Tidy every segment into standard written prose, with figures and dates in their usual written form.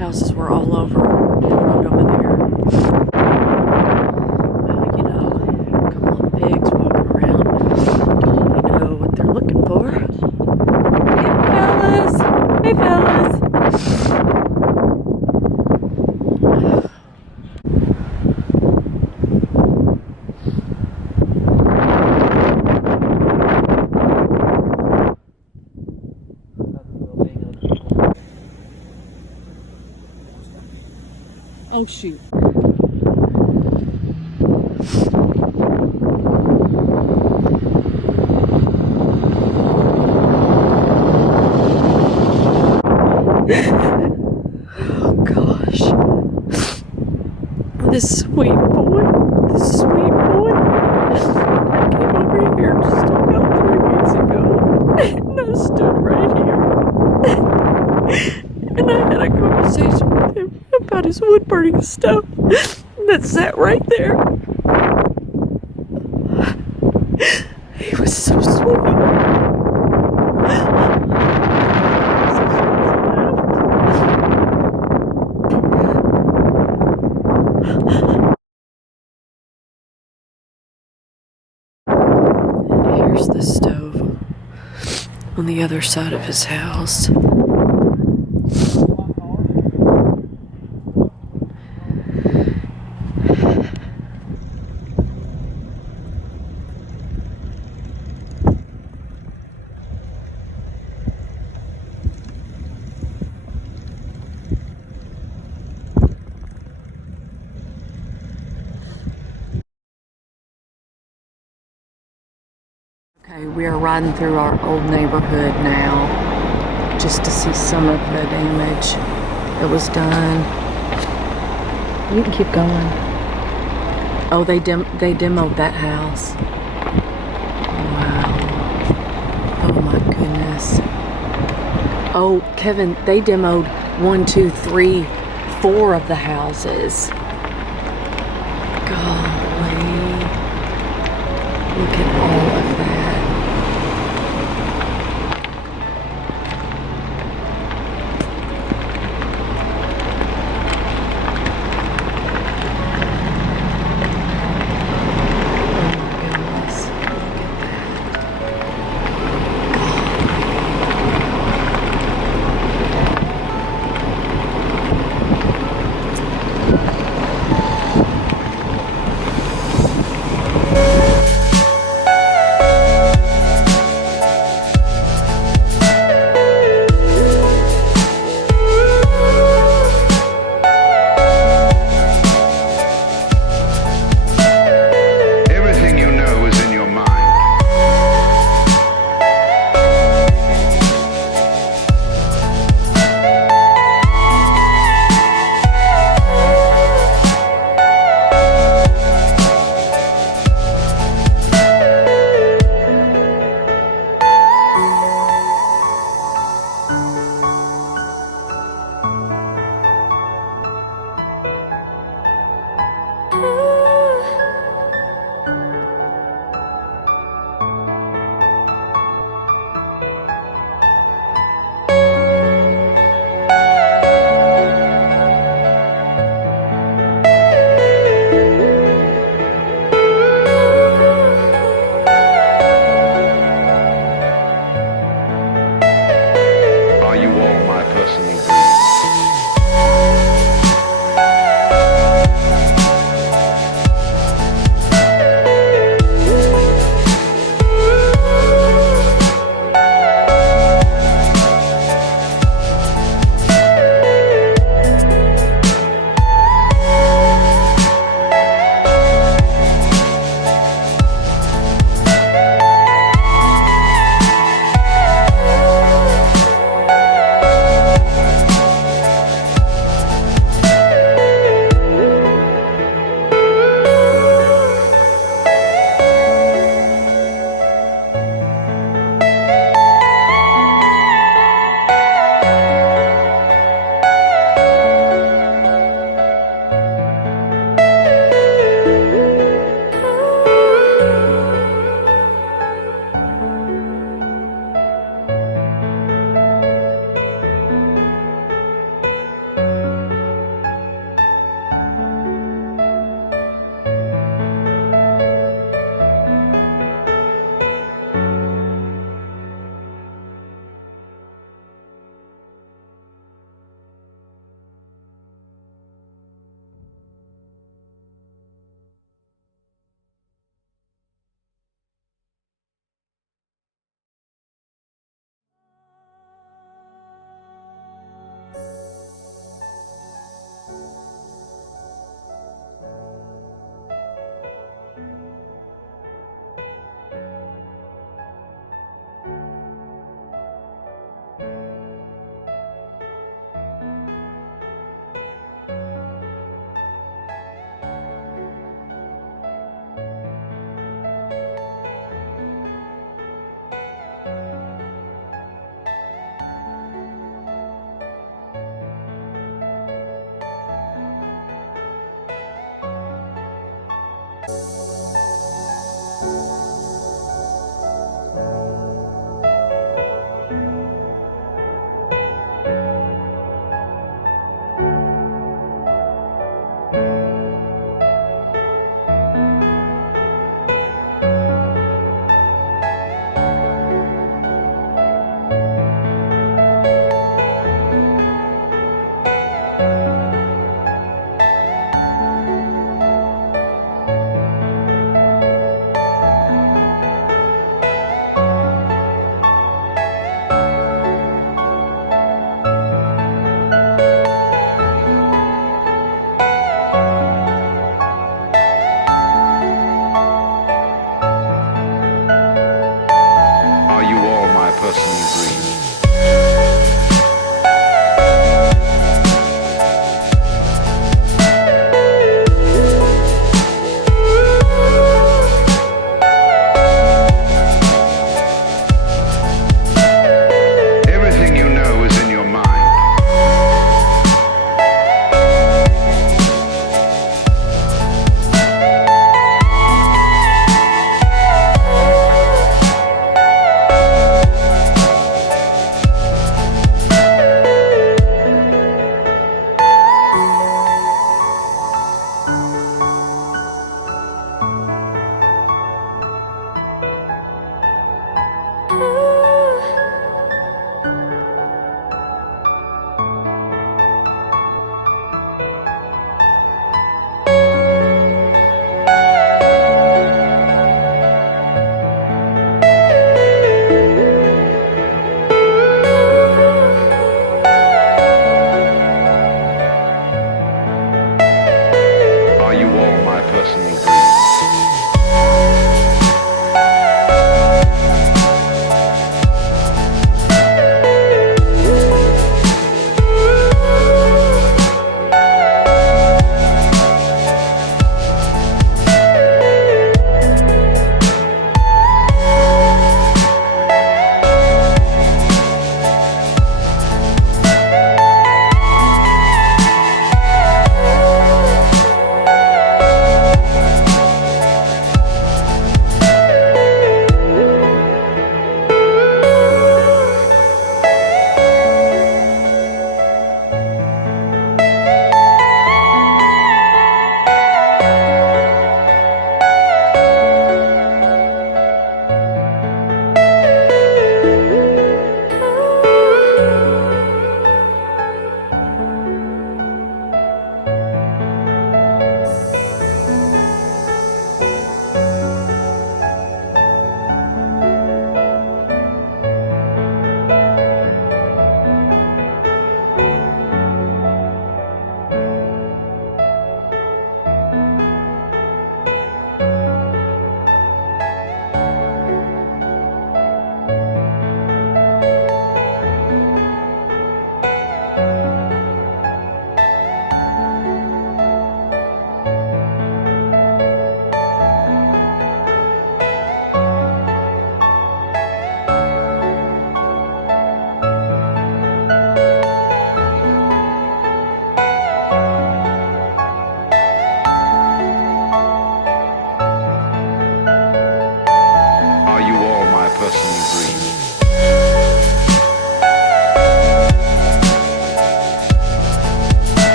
Houses were all over the road over there. Well, you know, a couple of pigs walking around. Don't really know what they're looking for. Hey, fellas! Hey, fellas! Oh, shoot. Oh, gosh. This sweet boy. I came over here just about 3 weeks ago. And I stood right here. And I had a conversation with him about his wood burning stuff that sat right there. He was so sweet. And here's the stove on the other side of his house. Okay, we are riding through our old neighborhood now just to see some of the damage that was done. You can keep going. Oh, they demoed that house. Wow. Oh my goodness. Oh, Kevin, they demoed 1, 2, 3, 4 of the houses. Golly. Look at all of that.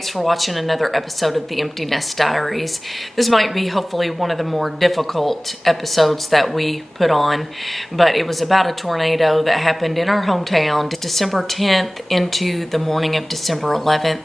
thanks for watching another episode of the Empty Nest Diaries. This might be hopefully one of the more difficult episodes that we put on, but it was about a tornado that happened in our hometown December 10th into the morning of December 11th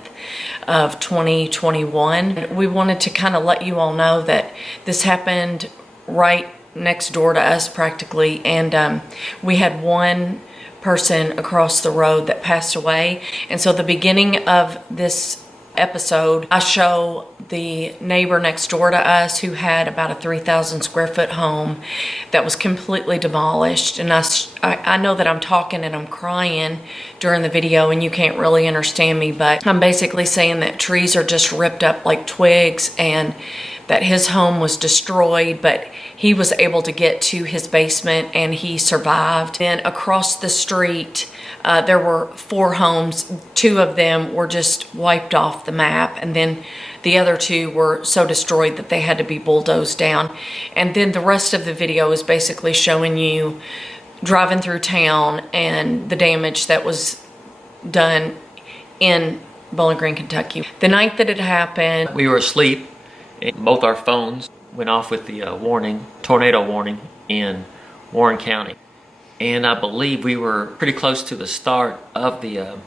of 2021. We wanted to kind of let you all know that this happened right next door to us practically, and we had one person across the road that passed away. And so the beginning of this episode, I show the neighbor next door to us who had about a 3,000 square foot home that was completely demolished. And I know that I'm talking and I'm crying during the video and you can't really understand me, but I'm basically saying that trees are just ripped up like twigs and that his home was destroyed, but he was able to get to his basement and he survived. And across the street, there were 4 homes. 2 of them were just wiped off the map, and then the other 2 were so destroyed that they had to be bulldozed down. And then the rest of the video is basically showing you driving through town and the damage that was done in Bowling Green, Kentucky. The night that it happened, we were asleep. Both our phones went off with the tornado warning in Warren County. And I believe we were pretty close to the start of the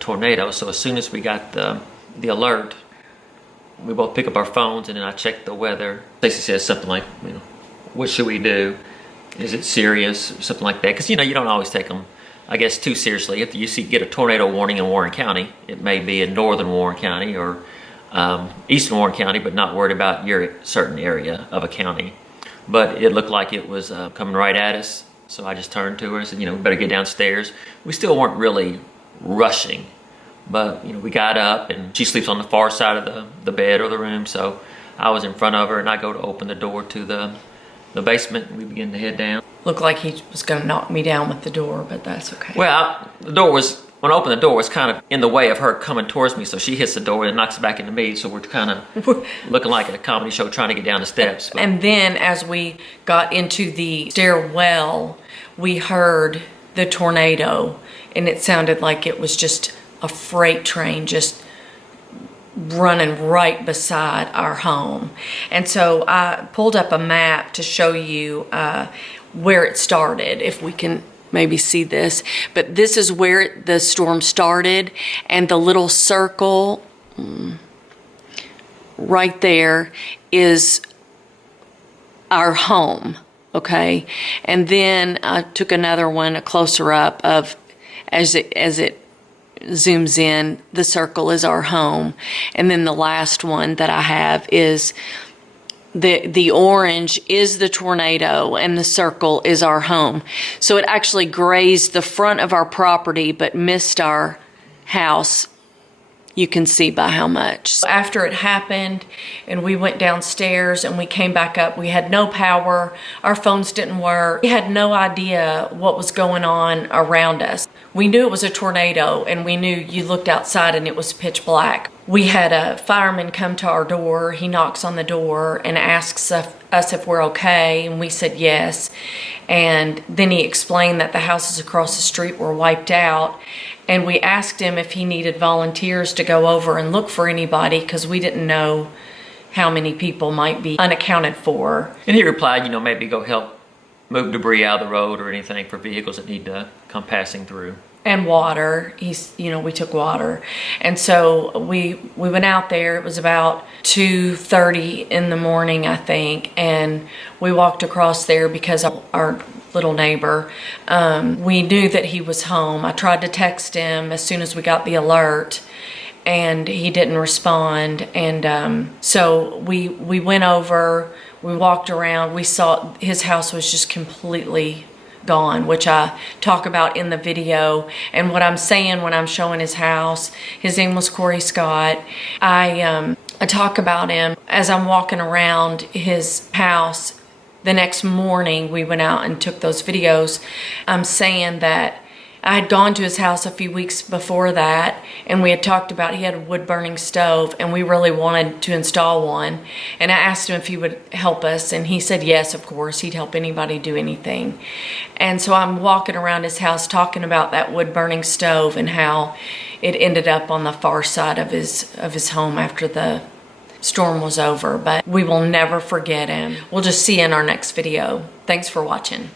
tornado. So as soon as we got the alert, we both pick up our phones and then I checked the weather. Stacey says something like, what should we do? Is it serious? Something like that. Because, you don't always take them, I guess, too seriously. If you get a tornado warning in Warren County, it may be in northern Warren County or eastern Warren County, but not worried about your certain area of a county. But it looked like it was coming right at us, so I just turned to her and said, we better get downstairs. We still weren't really rushing, but we got up, and she sleeps on the far side of the bed or the room, so I was in front of her, and I go to open the door to the basement, and we begin to head down. Looked like he was going to knock me down with the door, but that's okay. Well, the door was... When I opened the door, it was kind of in the way of her coming towards me, so she hits the door and knocks it back into me, so we're kind of looking like a comedy show trying to get down the steps. And then as we got into the stairwell, we heard the tornado, and it sounded like it was just a freight train just running right beside our home. And so I pulled up a map to show you where it started, if we can maybe see this, but this is where the storm started, and the little circle right there is our home, okay? And then I took another one, a closer up of as it zooms in, the circle is our home, and then the last one that I have is the orange is the tornado and the circle is our home. So it actually grazed the front of our property but missed our house. You can see by how much. After it happened and we went downstairs and we came back up, we had no power, our phones didn't work. We had no idea what was going on around us. We knew it was a tornado, and we knew you looked outside and it was pitch black. We had a fireman come to our door. He knocks on the door and asks us if we're okay, and we said yes. And then he explained that the houses across the street were wiped out, and we asked him if he needed volunteers to go over and look for anybody because we didn't know how many people might be unaccounted for. And he replied, maybe go help move debris out of the road or anything for vehicles that need to come passing through. And water. We took water. And so we went out there. It was about 2:30 in the morning, I think. And we walked across there because of our little neighbor. We knew that he was home. I tried to text him as soon as we got the alert, and he didn't respond. And so we went over, we walked around, we saw his house was just completely gone, which I talk about in the video. And what I'm saying when I'm showing his house, his name was Corey Scott. I talk about him as I'm walking around his house. The next morning we went out and took those videos. I'm saying that I had gone to his house a few weeks before that, and we had talked about he had a wood-burning stove, and we really wanted to install one. And I asked him if he would help us, and he said yes, of course. He'd help anybody do anything. And so I'm walking around his house talking about that wood-burning stove and how it ended up on the far side of his home after the storm was over. But we will never forget him. We'll just see you in our next video. Thanks for watching.